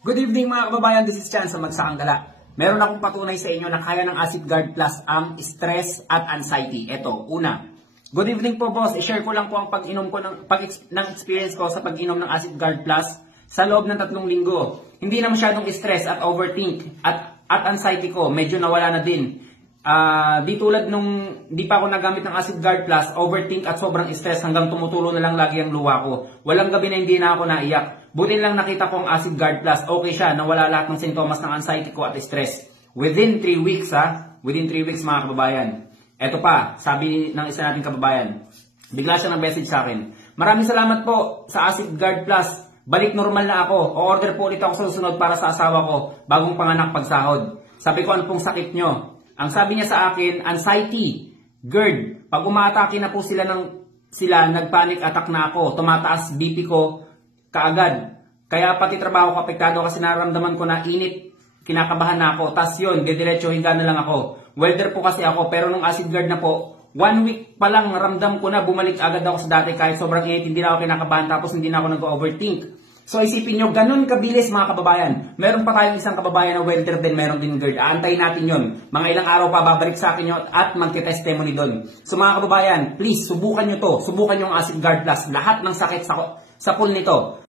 Good evening mga kababayan, this is Chan sa Magsakang Gala. Meron akong patunay sa inyo na kaya ng Acid Guard Plus ang stress at anxiety. Ito, una. Good evening po boss, i-share ko lang po ang pag-inom ko ng experience ko sa pag-inom ng Acid Guard Plus sa loob ng 3 linggo. Hindi na masyadong stress at overthink at anxiety ko, medyo nawala na din. Di tulad nung di pa ako nagamit ng Acid Guard Plus, overthink at sobrang stress hanggang tumutulo na lang lagi ang luha ko. Walang gabi na hindi na ako naiyak. Buti lang nakita ko ang Acid Guard Plus, okay siya, nawala lahat ng sintomas ng anxiety ko at stress. Within 3 weeks within 3 weeks mga kababayan. Eto pa, sabi ng isa nating kababayan, bigla siya nag-message sa akin. Maraming salamat po sa Acid Guard Plus. Balik normal na ako. O-order po ulit ako sa susunod para sa asawa ko, bagong panganak pagsahod. Sabi ko, ano pong sakit nyo? Ang sabi niya sa akin, anxiety, GERD. Pag umaatake na po sila, nagpanic attack na ako. Tumataas BP ko kaagad. Kaya pati trabaho ko apektado kasi nararamdaman ko na init, kinakabahan na ako. Tas yun, didiretso hinga na lang ako. Welder po kasi ako, pero nung Acid Guard na po, 1 week pa lang ramdam ko na bumalik agad ako sa dati kahit sobrang init, hindi na ako kinakabahan tapos hindi na ako nag-overthink. So isipin nyo, ganun kabilis mga kababayan. Meron pa tayong isang kababayan na welder din, meron din GERD. Aantayin natin yun. Mga ilang araw pa babalik sa akin yun at magte-testimony doon. So mga kababayan, please, subukan nyo to. Subukan nyo ang Acid Guard Plus. Lahat ng sakit sa pool nito.